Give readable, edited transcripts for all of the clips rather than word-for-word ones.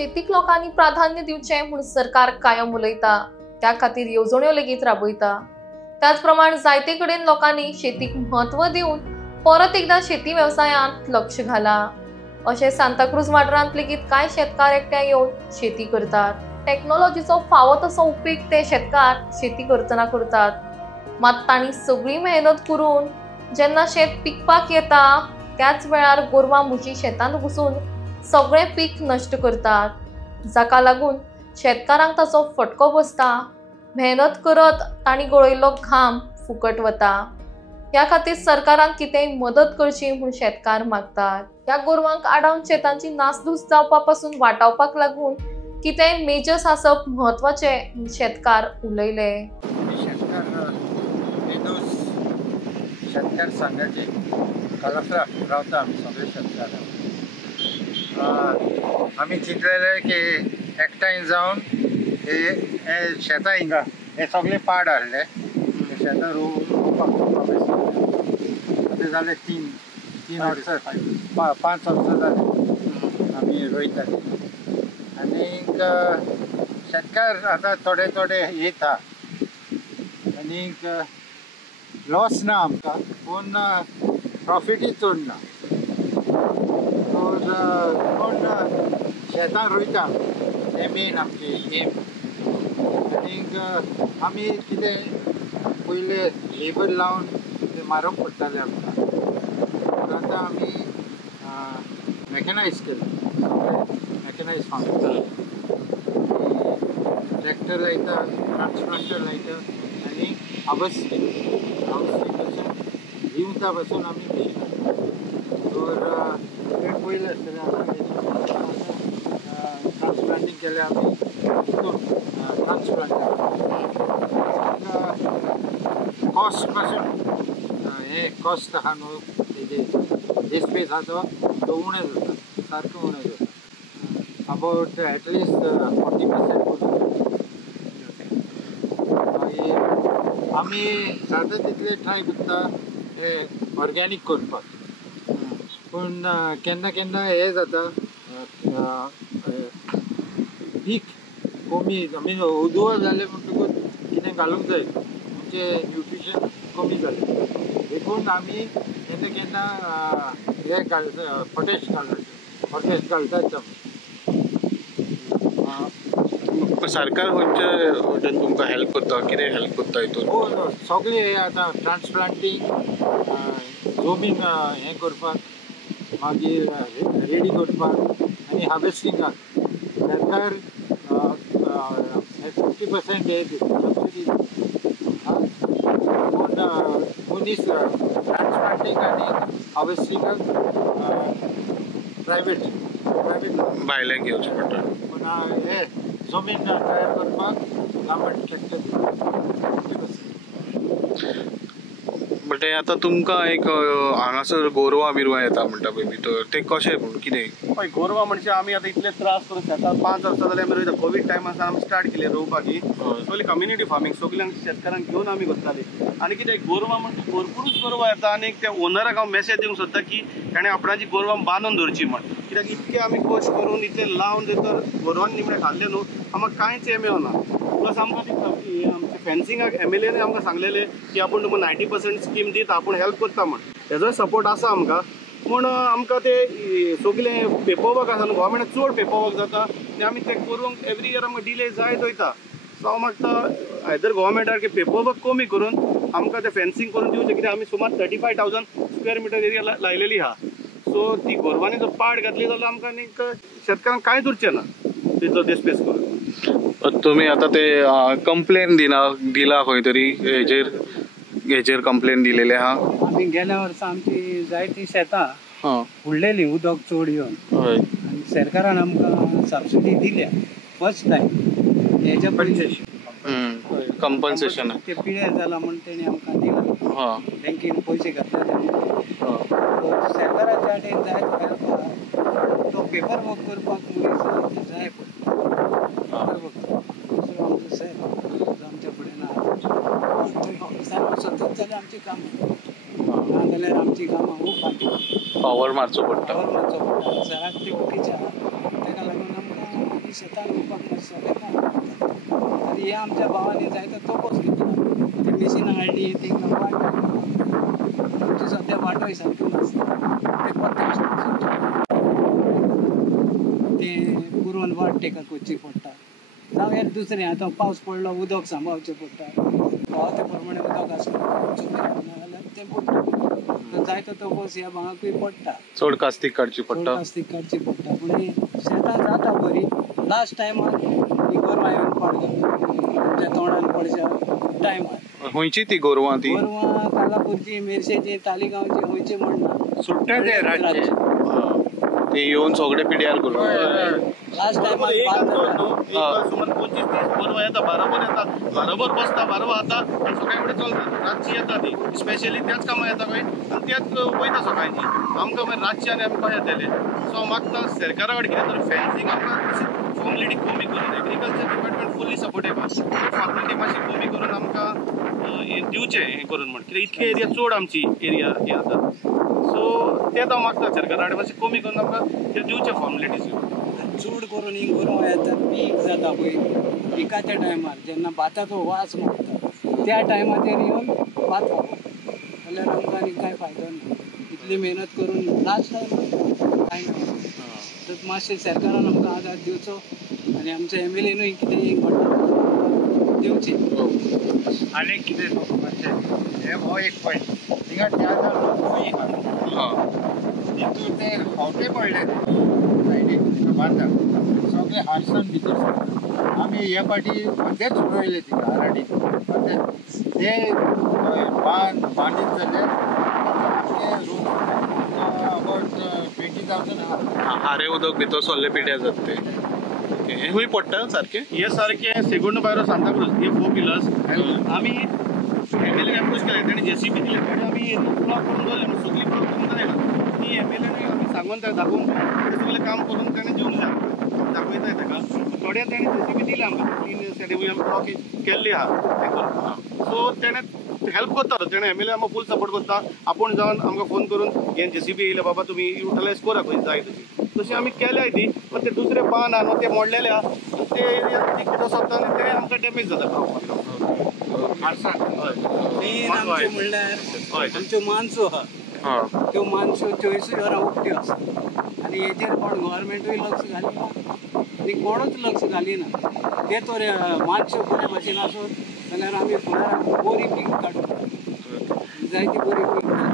शेतीक लोकांनी प्राधान्य दिवचे म्हणून सरकार कायम उलयता, त्या खातीर येवजण्यो लेगीत राबयता। त्याच प्रमाण जायते कडेन लोकांनी शेतीक महत्व दिवन परत एकदा शेती व्यवसायात लक्ष घाला। अशें सांताक्रूज वाठारांत लेगीत कांय शेतकार एकठांय येवन शेती करतात। टेक्नॉलॉजीचो फावो तसो उपेग ते शेतकार शेती करतना करतात। मात तांणी सगळी मेहनत करून जेन्ना शेत पिकपाक येता त्याच वेळार गोरवां म्हशी शेतांत घुसून सगळे पीक नष्ट करतात, जाका लागून शेतकारांक ताचो फटको बसता। मेहनत करत तांणी गळयल्लो घाम फुकट वता। ह्या खातीर सरकारान कितेंय मदत करची म्हूण शेतकार मागतात। ह्या गोरवांक आडावन शेतांची नासधूस जावपा पासून वाटावपाक लागून कितेंय मेजर्स आसप म्हत्वाचे म्हूण शेतकार उलयले। शेतकार संघाचे कलासरा रावता आमी सगळे शेतकार। आमी चिंतलेले की एकठांय जावन हे शेतां हिंगा हे सगळे पाड हाडले, शेतां रोवपाक ते जाले तीन वर्सां 5 वर्सां जाले आमी रोयता। आनीक शेतकार आतां थोडे येता आनीक लॉस ना आमकां, पूण प्रॉफिटूय चड ना। पूण शेतां रोयता हे मेन आमची एम। आनीक आमी कितें पयले लेबर लावन ते मारूंक पडटाले आमकां, आतां आमी मॅकनायज केलें, मॅकनायज फार्मिंग। ट्रॅक्टर लायता, ट्रान्सप्लांटर लायता आनी हार्वेस्टिंग पासून लिवता पासून आमी मशीन तर पयले आसतलें ट्रान्सप्लांटींग केलें आमी ट्रान्सप्लांटर। कॉस्ट पासून हे कॉस्ट आहा न्हू हेजे स्पेस आहा तो उणें जाता, सारको उणें जाता, अबावट एटलिस्ट 40%। आमी जाता तितले ट्राय करता हे ऑर्गेनीक करपाक, पूण केन्ना केन्ना हे जाता पीक कमी आमी उदोळ जालें म्हणटकूच कितें घालूंक जाय म्हणजे न्यूट्रिशन कमी जालें, देखून आमी केन्ना केन्ना हे घालता पोटॅश घालतात आमी। सरकार खंयच्या वटेन तुमकां हेल्प करता, कितें हेल्प करता हितून? सगळे हे आतां ट्रान्सप्लांटींग, जमीन हें करपाक, मागीर रेडी करपाक आनी हार्वेस्टिंगाक सरकार 50% हे सबसिडी। पूण मनीस ट्रान्सप्लांटींग आनी हार्वेस्टिंगाक प्रायवेट भायल्यान घेवचें पडटा। पूण हे जमीन तयार करपाक गव्हर्मेंट ट्रॅक्टर। बट आतां तुमकां एक हांगासर गोरवां बिरवां येता म्हणटा पळय भितर, ते कशें पूण कितें? हय, गोरवां म्हणजे आमी आतां इतले त्रास करून शेतात 5 वर्सां जाल्यार आमी रोयता। कोवीड टायमार आमी स्टार्ट केले रोवपाक ही सगळी कम्युनिटी फार्मिंग, सगळ्यांक शेतकारांक घेवन आमी करताली। आनी कितें गोरवां म्हणजे भरपूरूच गोरवां येता आनी त्या ओनराक हांव मेसेज दिवंक सोदता की ताणें आपणाची गोरवां बांदून दवरची म्हण, कित्याक इतके आमी कश्ट करून इतले लावन जर गोरवांनी निमणे खाल्ले न्हू आमकां कांयच हे मेळना। प्लस आमकां ती आमच्या फेन्सिंगाक MLAन आमकां सांगलेलें की आपूण तुमकां 90% स्कीम दिता, आपूण हेल्प करता म्हण, हेजोय सपोर्ट आसा आमकां। पूण आमकां ते सगळें पेपरवर्क आसा न्हू, गव्हर्मेंटाक चड पेपरवर्क जाता आनी आमी तें करूंक एवरी इयर आमकां डिले जायत वयता। सो हांव मागता आयदर गव्हर्मेंटाक पेपरवर्क कमी करून आमकां तें फेन्सिंग करून दिवचें, कित्याक आमी सुमार 35,000 स्क्वेअर मिटर एरिया लायलेली आहा। सो ती गोरवांनी जर पाड घातली जाल्यार आमकां आनीक शेतकारांक कांयच उरचें ना तिचो देस्पेस करून। तुमी आतां ते कंप्लेन दिला खंय तरी हेजेर कंप्लेन दिलेले आहा? आमी गेल्या वर्सा आमची जायतीं शेतां उडलेली उदक चड येवन, आनी सरकारान आमकां सबसिडी दिल्या फर्स्ट टायम। हेच्या कंपन्सेशन ते पिड्यार जाला म्हण तेणी आमकां दिला, बँकेन पयशे घातले। सरकाराच्या वाटेन जाय तो पेपर वर्क करपाक मनीस जाय पडटा। दुसरो आमचो सर आमच्या फुडें ना, ऑफिसार सतत जाल्यार आमची कामां ना जाल्यार आमची कामां खूब फाटीं। पावर मारचो पडटा। सराक ते ओकेचे आहा, ताका लागून आमकां शेतान रोवपाक मातशें बेकार पडटा आनी हे आमच्या भावांनी जायतो तोपोच घेतला ते मेशिनां हाडली ती वाट आमची सद्या वाटोय सारकी नासता ते पत्ते ते पुरोवन वाट तेका करची पडटा जावं हेर दुसरें आतां पावस पडलो उदक सांबाळचें पडटा भावा ते प्रमाणे उदक आसल्यार तें पडटा जायतो तोपोस ह्या भावाकूय पडटा चड कास्तीक काडची पडटा कास्तीक काडची पडटा पूण ही शेतां जाता बरी लास्ट टायमार ही गोरवां येवन पाड घालता आमच्या तोंडान पडच्या टायमार खंयची ती गोरवां ती गोरवां कालापूरची मेरशेची तालिगांवची खंयची म्हणना सुट्टे ते रातचे ते येवन सगळे पिड्यार करून लास्ट टायमार एक बाद अंतर जाता. न्हू, एक सुमार 25-30 गोरवां येता बरोबर येतात बरोबर बसता बरोबर खाता आनी सकाळी फुडें चलता रातची येता ती स्पेशली त्याच कामां येता खंय आनी त्याच वयता सकाळची आमकां मागीर रातची आनी आमी कशें येतले सो हांव मागता सरकारा कडेन कितें तर फेन्सींग आमकां फॉर्मेलिटी कमी करून agriculture department fully supported formality मातशी कमी करून आमकां हें दिवचें हें करून म्हण कित्याक इतली एरिया चड आमची एरिया ही आतां सो तें हांव मागता सरकारा कडेन मातशें कमी करून आमकां ते दिवचे फॉर्मेलिटीज चड करून ही गोरवां येता पीक जाता पळय पिकाच्या टायमार जेन्ना भाताचो वास मारता त्या टायमाचेर येवन भात खावप जाल्यार आमकां आनी कांय फायदो ना इतली मेहनत करून लास्ट टायमार कांय ना तर मातशें सरकारान आमकां आदार दिवचो आनी आमच्या MLA-नूय कितें एक म्हणटा दिवचें आनी कितें म्हणजे हे हो एक पॉयंट थिंगा त्या तितून ते फावटे पडले सायडीक तिका बांदतात सगळे हारसन भितर आमी हे फाटी मध्येच उडयले तिका आराडी ते बांदीत जाले अबाउट 20,000 हारे उदक भितर सोल्ले पिड्यार जाता ते हे खूंय पडटा सारकें हे सारखे सेगुंड बायरो सांताक्रूज हे 4 पिलर्स आमी MLA अप्रोच केले ताणें JCB दिले ताणें आमी ब्लॉक करून दवरले न्हू सगळी ब्लॉक करून जायना ती MLA आमी सांगून ताका दाखोवन तें सगळें काम करून ताणें दिवंक जाय दाखयताय ताका थोडे ताणें JCB दिले आमकां 3 सायडीन आमी ब्लॉक केल्ली आहा हें करून सो ताणें हेल्प करता ताणें MLA आमकां फूल सपोर्ट करता आपूण जावन आमकां फोन करून हे JCB येयले बाबा तुमी युटिलायज करा खंय जाय तशी तशी आमी केल्या ती पण ते दुसरे बांद आहा न्हू ते मोडलेले आहा ते एरिया कितें सोदता आनी ते आमकां डॅमेज जाता मेन आमचे म्हणल्यार आमच्यो मानसो आहा त्यो मानसो 24 वरां उक्त्यो आसा आनी हेजेर कोण गव्हर्मेंटूय लक्ष घालिना आनी कोणूच लक्ष घालिना ते तर मानसो बरे भाशेन आसत जाल्यार आमी फुडें बरी पीक काडूं जायती बरी पीक काडूं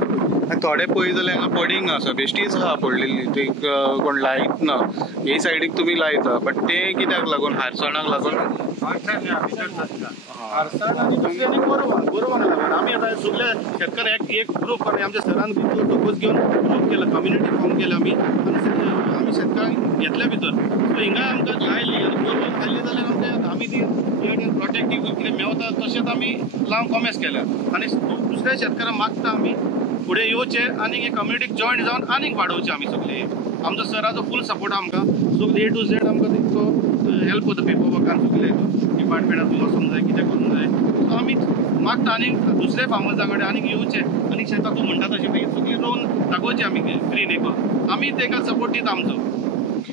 थोडे पळय जाल्यार हांगा पडींग आसा बेश्टीच आहा पडलेली ते कोण लायत ना हे सायडीक तुमी लायता बट ते कित्याक लागून हारसणाक लागून हारसन आणि दुसरे आणि गोरवां लागून आमी आतां सगळे शेतकरी एक ग्रूप आनी आमच्या सरान टोकोस घेवन ग्रूप केला कम्युनिटी फॉर्म केला आमी आमी शेतकारांक घेतल्या भितर सो हिंगा आमकां लायली आनी गोरवां खाल्ली जाल्यार आमच्या आमी ती प्रोटेक्टीव कितें मेवता तशेंच आमी लावन कॉमेस केल्या आनी दुसऱ्या शेतकारांक मागता आमी फुडें येवचे आनीक हे कम्युनिटीक जॉयन जावन आनीक वाडोवचे आमी सगळे आमचो सराचो फूल सपोर्ट आमकां सगळे A to Z आमकां तितको हेल्प करता पेपर वर्कान सगळे डिपार्टमेंटान वचूंक जाय कितें करूंक जाय सो आमी मागता आनीक दुसरे फार्मर्सां कडेन आनीक येवचे आनीक शेतां तूं म्हणटा तशें मागीर सगळी रोवन दाखोवचे आमी ग्रीन हें आमी ताका सपोर्ट दिता आमचो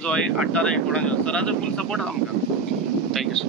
जो 18-19 सराचो फूल सपोर्ट आहा आमकां थँक्यू सर